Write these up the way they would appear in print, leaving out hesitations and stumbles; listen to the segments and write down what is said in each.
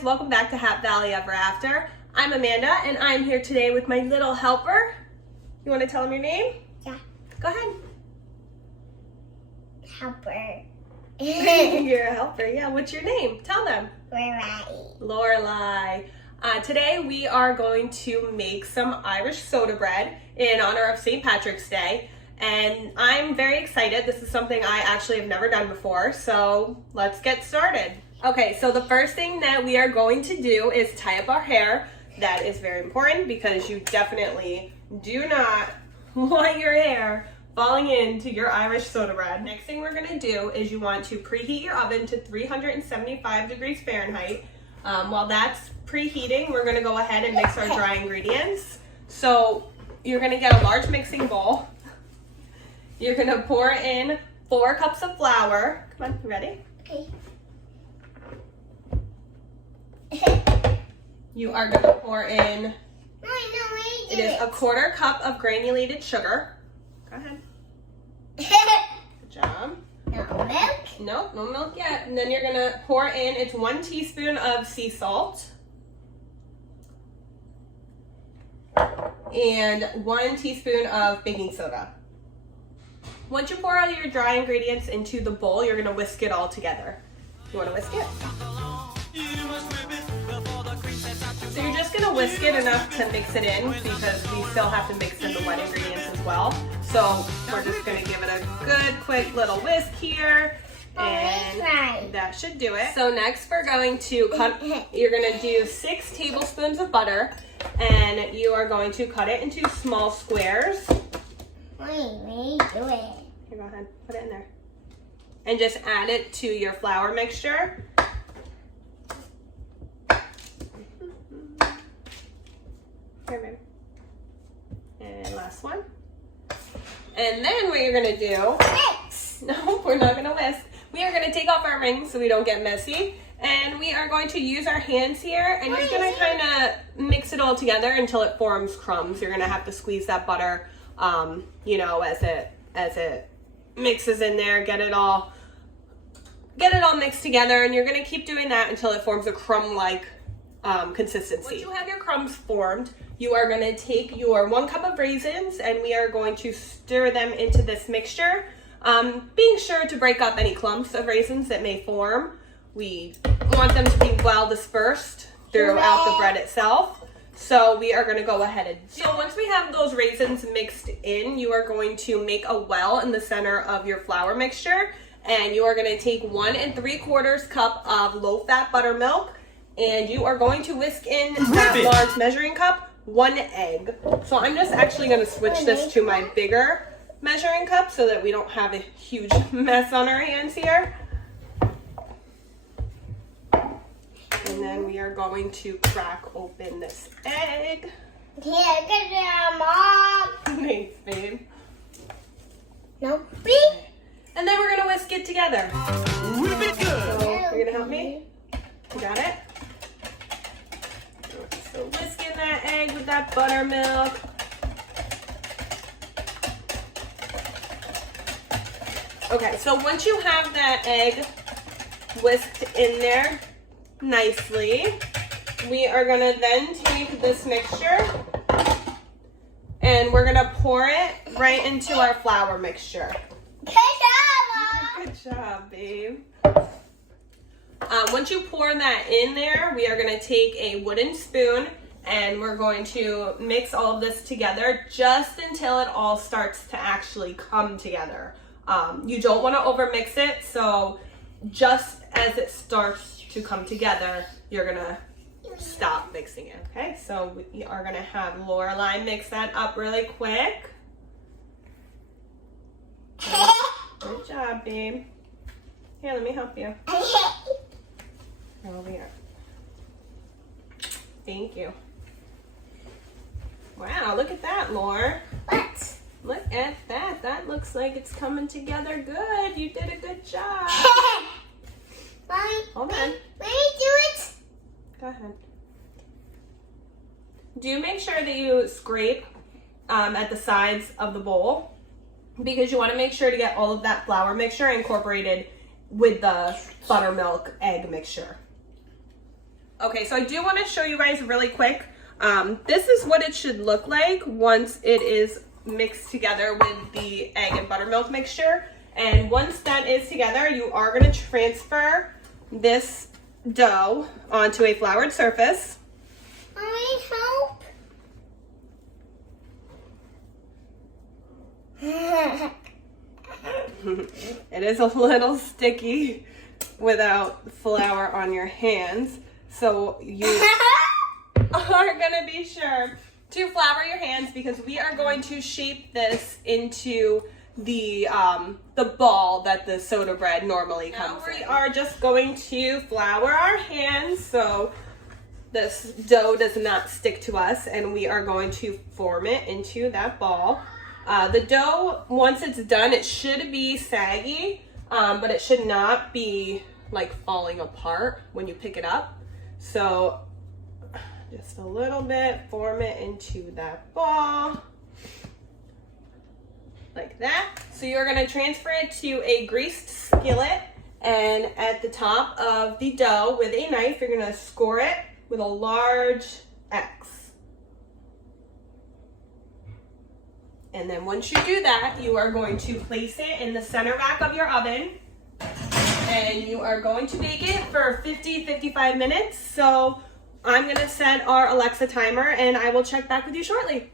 guys, welcome back to HappValleEverAfter. I'm Amanda and I'm here today with my little helper. You want to tell him your name? Yeah. Go ahead. Helper. You're a helper, yeah. What's your name? Tell them. Lorelai. Today we are going to make some Irish soda bread in honor of St. Patrick's Day. And I'm very excited. This is something I actually have never done before, so let's get started. Okay, so the first thing that we are going to do is tie up our hair. That is very important because you definitely do not want your hair falling into your Irish soda bread. Next thing we're gonna do is you want to preheat your oven to 375 degrees Fahrenheit. While that's preheating, we're gonna go ahead and mix our dry ingredients. So you're gonna get a large mixing bowl. You're gonna pour in 4 cups of flour. Come on, you ready? Okay. You are gonna pour in, No, it is a 1/4 cup of granulated sugar. Go ahead. Good job. No milk? Nope, no milk yet. And then you're gonna pour in, it's 1 teaspoon of sea salt. And 1 teaspoon of baking soda. Once you pour all your dry ingredients into the bowl, you're gonna whisk it all together. You wanna whisk it? So you're just gonna whisk it enough to mix it in because we still have to mix in the wet ingredients as well. So we're just gonna give it a good quick little whisk here. And that should do it. So next we're going to cut, you're gonna do 6 tablespoons of butter and you are going to cut it into small squares. Wait, do it. Here, go ahead, put it in there. And just add it to your flour mixture. Here, baby. And last one. And then what you're gonna do, Mix. no, we're not gonna whisk. We are gonna take off our rings so we don't get messy. And we are going to use our hands here and you're gonna kinda mix it all together until it forms crumbs. You're gonna have to squeeze that butter, you know, as it mixes in there, get it all mixed together, and you're gonna keep doing that until it forms a crumb-like consistency. Once you have your crumbs formed, you are gonna take your 1 cup of raisins and we are going to stir them into this mixture. Being sure to break up any clumps of raisins that may form. We want them to be well dispersed throughout the bread itself. So we are gonna go ahead and so once we have those raisins mixed in, you are going to make a well in the center of your flour mixture. And you are gonna take 1 3/4 cup of low-fat buttermilk. And you are going to whisk in that large measuring cup 1 egg. So I'm just actually gonna switch this to my bigger measuring cup so that we don't have a huge mess on our hands here. And then we are going to crack open this egg. Yeah, good job, Mom. Thanks, babe. No, beep. And then we're gonna whisk it together. Whip it good. So you're gonna help me? You got it? So whisking that egg with that buttermilk. Okay, so once you have that egg whisked in there nicely, we are gonna then take this mixture and we're gonna pour it right into our flour mixture. Good job, Mom. Good job, babe. Once you pour that in there, we are gonna take a wooden spoon and we're going to mix all of this together just until it all starts to actually come together. You don't wanna overmix it, so just as it starts to come together, you're gonna stop mixing it, okay? So we are gonna have Lorelai mix that up really quick. Good job, babe. Here, let me help you. Over here. Thank you. Wow, look at that, Lor. What? Look at that. That looks like it's coming together good. You did a good job. Mommy, Hold on. let me do it. Go ahead. Do make sure that you scrape at the sides of the bowl because you want to make sure to get all of that flour mixture incorporated with the buttermilk egg mixture. Okay, so I do want to show you guys really quick. This is what it should look like once it is mixed together with the egg and buttermilk mixture. And once that is together, you are going to transfer this dough onto a floured surface. Mommy, help. It is a little sticky without flour on your hands, so you are going to be sure to flour your hands because we are going to shape this into the ball that the soda bread normally comes in. We are just going to flour our hands so this dough does not stick to us, and we are going to form it into that ball. The dough, once it's done, it should be saggy, but it should not be like falling apart when you pick it up. So just a little bit, form it into that ball, like that. So you're gonna transfer it to a greased skillet, and at the top of the dough with a knife, you're gonna score it with a large X. And then once you do that, you are going to place it in the center rack of your oven, and you are going to bake it for 50-55 minutes. So I'm gonna set our Alexa timer and I will check back with you shortly.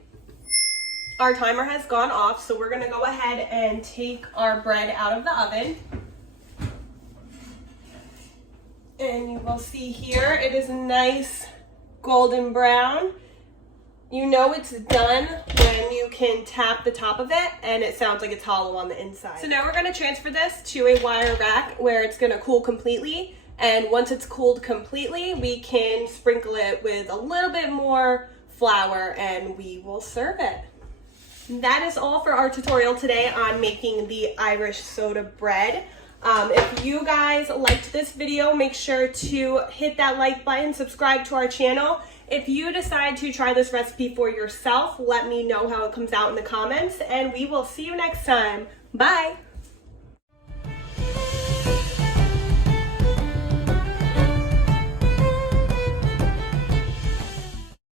Our timer has gone off, so we're gonna go ahead and take our bread out of the oven. And you will see here, it is nice golden brown. You know it's done when you can tap the top of it and it sounds like it's hollow on the inside. So now we're gonna transfer this to a wire rack where it's gonna cool completely. And once it's cooled completely, we can sprinkle it with a little bit more flour and we will serve it. That is all for our tutorial today on making the Irish soda bread. If you guys liked this video, make sure to hit that like button, subscribe to our channel. If you decide to try this recipe for yourself, let me know how it comes out in the comments, and we will see you next time. Bye!